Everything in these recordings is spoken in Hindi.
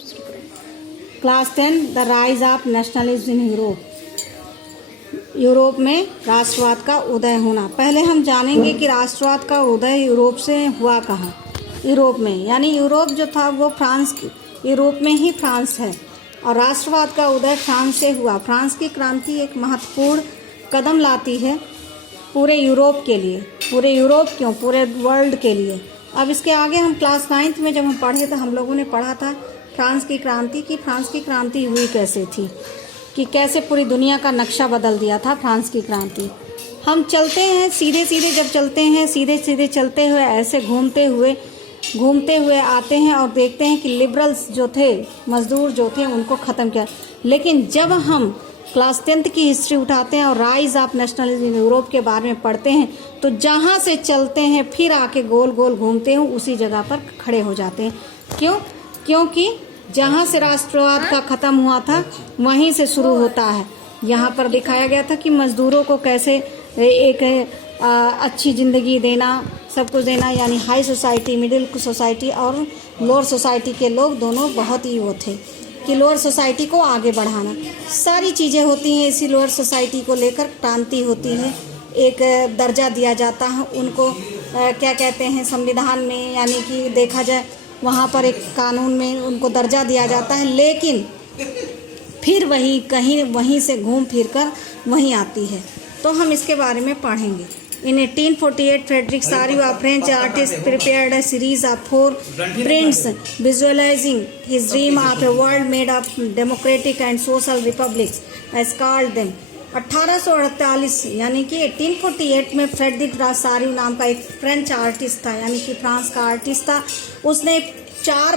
Class 10 the rise of nationalism in Europe. Europe में राष्ट्रवाद का उदय होना। पहले हम जानेंगे कि राष्ट्रवाद का उदय यूरोप से हुआ कहाँ। यूरोप में, यानी यूरोप जो था वो फ्रांस, यूरोप में ही फ्रांस है और राष्ट्रवाद का उदय फ्रांस से हुआ। फ्रांस की क्रांति एक महत्वपूर्ण कदम लाती है पूरे यूरोप के लिए। पूरे यूरोप क्यों, पूरे वर्ल्ड के लिए। अब इसके आगे हम क्लास 9th में जब हम पढ़े तो हम लोगों ने पढ़ा था फ्रांस की क्रांति की। फ्रांस की क्रांति हुई कैसे थी, कि कैसे पूरी दुनिया का नक्शा बदल दिया था फ्रांस की क्रांति। हम चलते हैं सीधे सीधे, जब चलते हैं सीधे सीधे चलते हुए ऐसे घूमते हुए आते हैं और देखते हैं कि लिबरल्स जो थे, मजदूर जो थे, उनको ख़त्म किया। लेकिन जब हम क्लास 10th की हिस्ट्री उठाते हैं और rise of nationalism in Europe के बारे में पढ़ते हैं तो जहाँ से चलते हैं फिर आके गोल गोल घूमते हैं, उसी जगह पर खड़े हो जाते हैं। क्यों? क्योंकि जहाँ से राष्ट्रवाद का ख़त्म हुआ था वहीं से शुरू होता है। यहाँ पर दिखाया गया था कि मज़दूरों को कैसे एक अच्छी ज़िंदगी देना, सब कुछ देना, यानी हाई सोसाइटी, मिडिल सोसाइटी और लोअर सोसाइटी के लोग दोनों बहुत ही वो थे कि लोअर सोसाइटी को आगे बढ़ाना। सारी चीज़ें होती हैं, इसी लोअर सोसाइटी को लेकर क्रांति होती है। एक दर्जा दिया जाता है उनको, क्या कहते हैं, संविधान में, यानी कि देखा जाए वहाँ पर एक कानून में उनको दर्जा दिया जाता है। लेकिन फिर वहीं से घूम फिर कर वहीं आती है। तो हम इसके बारे में पढ़ेंगे। In 1848, Frederick Sariou, a French artist, prepared a series of 4 prints visualizing his dream of a world made of democratic and social republics, as called them. 1848 यानी कि 1848 में फ्रेडरिक सारियू नाम का एक फ्रेंच आर्टिस्ट था, यानी कि फ्रांस का आर्टिस्ट था। उसने 4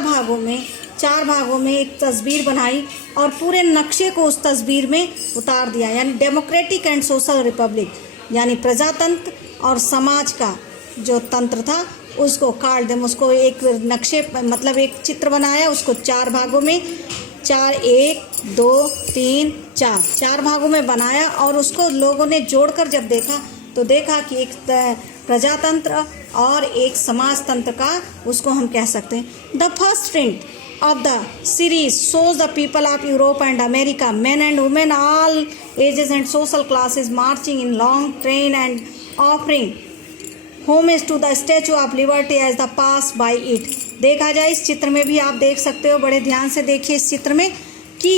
भागों में एक तस्वीर बनाई और पूरे नक्शे को उस तस्वीर में उतार दिया, यानी डेमोक्रेटिक एंड सोशल रिपब्लिक, यानी प्रजातंत्र और समाज का जो तंत्र था उसको काट दें। उसको एक नक्शे, मतलब एक चित्र बनाया, उसको 4 भागों में, 1 2 3 4 भागों में बनाया और उसको लोगों ने जोड़कर जब देखा तो देखा कि एक प्रजातंत्र और एक समाजतंत्र का, उसको हम कह सकते हैं। The first print of the series shows the people of Europe and America, men and women, all ages and social classes, marching in long train and offering homage to the Statue of Liberty as they pass by it. देखा जाए इस चित्र में भी आप देख सकते हो, बड़े ध्यान से देखिए इस चित्र में कि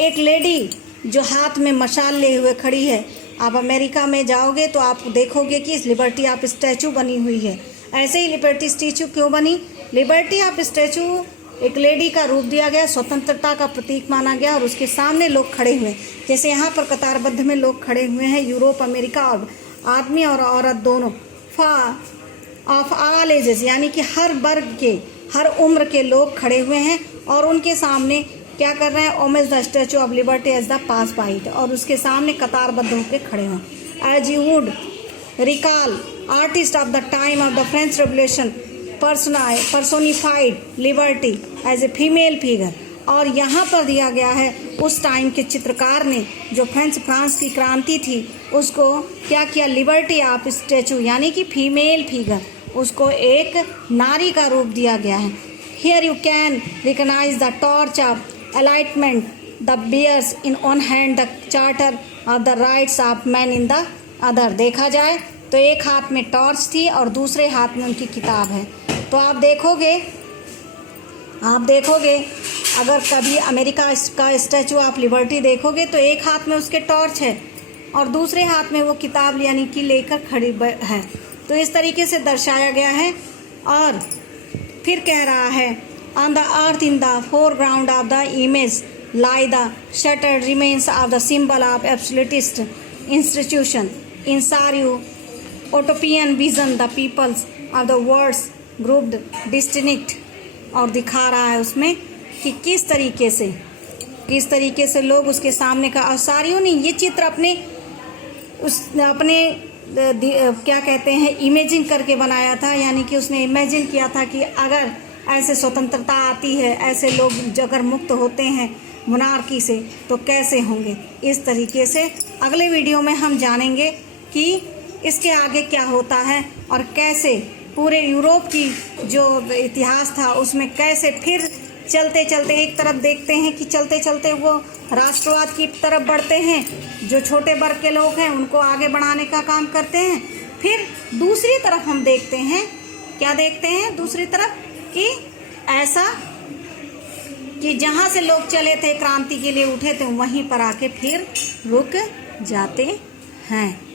एक लेडी जो हाथ में मशाल लिए हुए खड़ी है। आप अमेरिका में जाओगे तो आप देखोगे कि इस लिबर्टी ऑफ स्टैचू बनी हुई है। ऐसे ही लिबर्टी स्टैचू क्यों बनी? लिबर्टी ऑफ स्टैचू एक लेडी का रूप दिया गया, स्वतंत्रता का प्रतीक माना गया और उसके सामने लोग खड़े हुए, जैसे यहाँ पर कतारबद्ध में लोग खड़े हुए हैं, यूरोप अमेरिका, और आदमी और औरत दोनों, ऑफ ऑल एजेस, यानी कि हर वर्ग के, हर उम्र के लोग खड़े हुए हैं और उनके सामने क्या कर रहे हैं? Homage the statue of liberty as they pass by it, और उसके सामने कतारबद्ध होकर खड़े हुए। As you would recall artist of the time of the French revolution personified liberty as a female figure। और यहाँ पर दिया गया है उस टाइम के चित्रकार ने, जो फ्रांस की क्रांति थी, उसको क्या किया? लिबर्टी ऑफ स्टैचू, यानी कि फीमेल फिगर, उसको एक नारी का रूप दिया गया है। Here you can recognize the torch of enlightenment, the bears in one hand the charter of the rights of man in the other। देखा जाए तो एक हाथ में टॉर्च थी और दूसरे हाथ में उनकी किताब है। तो आप देखोगे अगर कभी अमेरिका का स्टैचू ऑफ लिबर्टी देखोगे तो एक हाथ में उसके टॉर्च है और दूसरे हाथ में वो किताब यानी कि लेकर खड़ी है। तो इस तरीके से दर्शाया गया है। और फिर कह रहा है, on the earth in the foreground of the image lie the shattered remains of the symbol of absolutist institution in Sorrieu's utopian vision the peoples of the world grouped distinct. और दिखा रहा है उसमें कि किस तरीके से लोग उसके सामने का, और सारियों ने ये चित्र अपने क्या कहते हैं, इमेजिन करके बनाया था, यानी कि उसने इमेजिन किया था कि अगर ऐसे स्वतंत्रता आती है, ऐसे लोग अगर मुक्त होते हैं मोनार्की से तो कैसे होंगे। इस तरीके से अगले वीडियो में हम जानेंगे कि इसके आगे क्या होता है और कैसे पूरे यूरोप की जो इतिहास था उसमें कैसे फिर चलते चलते एक तरफ देखते हैं कि चलते चलते वो राष्ट्रवाद की तरफ बढ़ते हैं, जो छोटे वर्ग के लोग हैं उनको आगे बढ़ाने का काम करते हैं। फिर दूसरी तरफ हम देखते हैं, क्या देखते हैं दूसरी तरफ, कि ऐसा कि जहाँ से लोग चले थे, क्रांति के लिए उठे थे, वहीं पर आके फिर रुक जाते हैं।